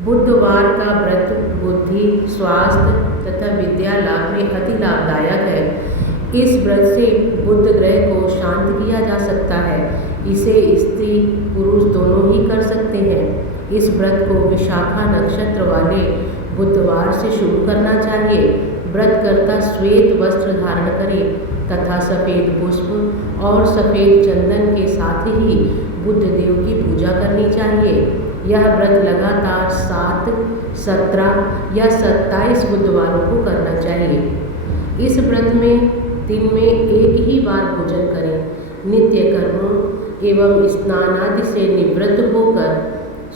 बुधवार का व्रत बुद्धि, स्वास्थ्य तथा विद्या लाभ में अति लाभदायक है। इस व्रत से बुध ग्रह को शांत किया जा सकता है। इसे स्त्री पुरुष दोनों ही कर सकते हैं। इस व्रत को विशाखा नक्षत्र वाले बुधवार से शुरू करना चाहिए। व्रतकर्ता श्वेत वस्त्र धारण करे तथा सफ़ेद पुष्प और सफ़ेद चंदन के साथ ही बुध देव की पूजा करनी चाहिए। यह व्रत लगातार 7, 17 या 27 बुधवारों को करना चाहिए। इस व्रत में दिन में एक ही बार भोजन करें। नित्य कर्मों एवं स्नान आदि से निवृत्त होकर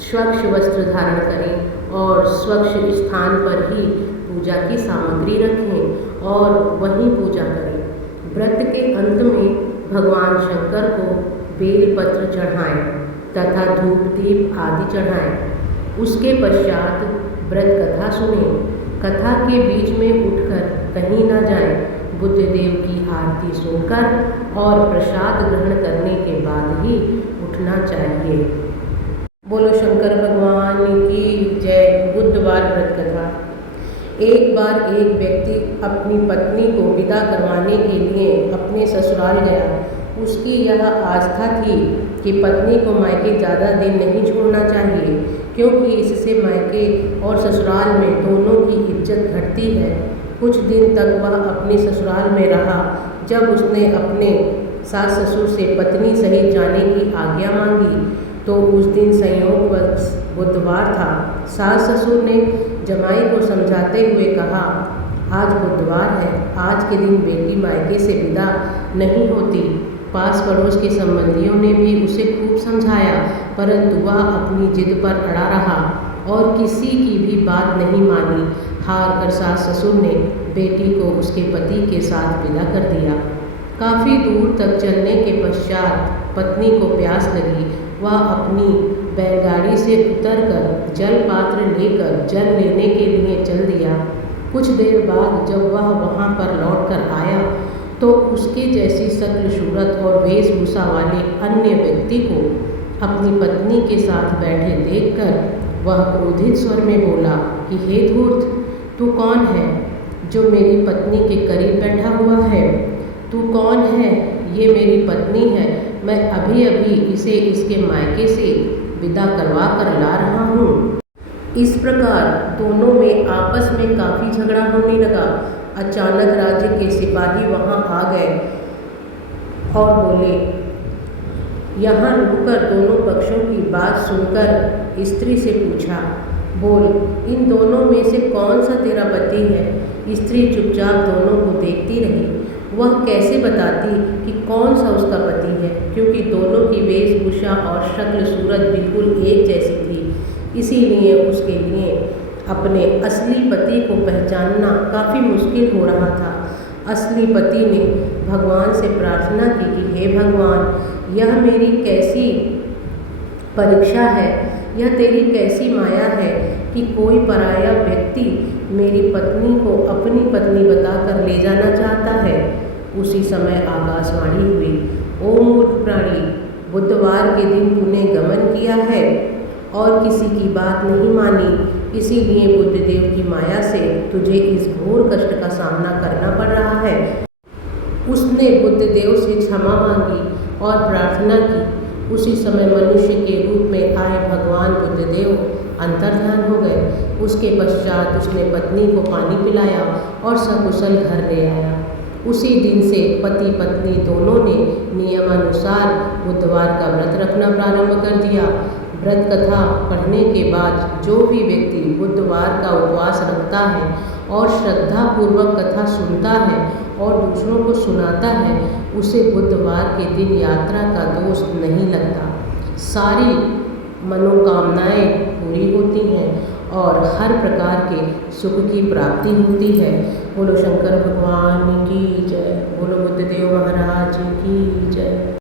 स्वच्छ वस्त्र धारण करें और स्वच्छ स्थान पर ही पूजा की सामग्री रखें और वहीं पूजा करें। व्रत के अंत में भगवान शंकर को बेलपत्र चढ़ाएं तथा धूप दीप आदि चढ़ाएं। उसके पश्चात व्रत कथा सुनें। कथा के बीच में उठकर कहीं न जाएं। बुध देव की आरती सुनकर और प्रसाद ग्रहण करने के बाद ही उठना चाहिए। बोलो शंकर भगवान की जय। बुधवार व्रत कथा। एक बार एक व्यक्ति अपनी पत्नी को विदा करवाने के लिए अपने ससुराल गया। उसकी यह आस्था थी कि पत्नी को मायके ज़्यादा दिन नहीं छोड़ना चाहिए, क्योंकि इससे मायके और ससुराल में दोनों की इज्जत घटती है। कुछ दिन तक वह अपने ससुराल में रहा। जब उसने अपने सास ससुर से पत्नी सहित जाने की आज्ञा मांगी तो उस दिन संयोगवश बुधवार था। सास ससुर ने जमाई को समझाते हुए कहा, आज बुधवार है, आज के दिन बेटी मायके से विदा नहीं होती। पास पड़ोस के संबंधियों ने भी उसे खूब समझाया, परंतु वह अपनी जिद पर अड़ा रहा और किसी की भी बात नहीं मानी। हार कर सास ससुर ने बेटी को उसके पति के साथ विदा कर दिया। काफ़ी दूर तक चलने के पश्चात पत्नी को प्यास लगी। वह अपनी बैलगाड़ी से उतरकर जल पात्र लेकर जल लेने के लिए चल दिया। कुछ देर बाद जब वह वहाँ पर लौट कर आया तो उसके जैसी शक्ल सूरत और वेशभूषा वाले अन्य व्यक्ति को अपनी पत्नी के साथ बैठे देखकर वह क्रोधित स्वर में बोला कि हे धूर्त, तू कौन है जो मेरी पत्नी के करीब बैठा हुआ है? तू कौन है? ये मेरी पत्नी है। मैं अभी अभी इसे इसके मायके से विदा करवा कर ला रहा हूँ। इस प्रकार दोनों में आपस में काफ़ी झगड़ा होने लगा। अचानक राज्य के सिपाही वहाँ आ गए और बोले, यहाँ रुककर दोनों पक्षों की बात सुनकर स्त्री से पूछा, बोल, इन दोनों में से कौन सा तेरा पति है? स्त्री चुपचाप दोनों को देखती रही। वह कैसे बताती कि कौन सा उसका पति है, क्योंकि दोनों की वेशभूषा और शक्ल सूरत बिल्कुल एक जैसी थी। इसीलिए उसके लिए अपने असली पति को पहचानना काफ़ी मुश्किल हो रहा था। असली पति ने भगवान से प्रार्थना की कि हे भगवान, यह मेरी कैसी परीक्षा है, यह तेरी कैसी माया है कि कोई पराया व्यक्ति मेरी पत्नी को अपनी पत्नी बताकर ले जाना चाहता है। उसी समय आकाशवाणी हुई, ओ मूर्ख प्राणी, बुधवार के दिन तूने गमन किया है और किसी की बात नहीं मानी, इसीलिए बुद्धदेव की माया से तुझे इस घोर कष्ट का सामना करना पड़ रहा है। उसने बुद्धदेव से क्षमा मांगी और प्रार्थना की। उसी समय मनुष्य के रूप में आए भगवान बुद्धदेव अंतर्ध्यान हो गए। उसके पश्चात उसने पत्नी को पानी पिलाया और सकुशल घर ले आया। उसी दिन से पति पत्नी दोनों ने नियमानुसार बुधवार का व्रत रखना प्रारंभ कर दिया। व्रत कथा पढ़ने के बाद जो भी व्यक्ति बुधवार का उपवास रखता है और श्रद्धापूर्वक कथा सुनता है और दूसरों को सुनाता है, उसे बुधवार के दिन यात्रा का दोष नहीं लगता। सारी मनोकामनाएं पूरी होती हैं और हर प्रकार के सुख की प्राप्ति होती है। बोलो शंकर भगवान की जय। बोलो बुद्धदेव महाराज की जय।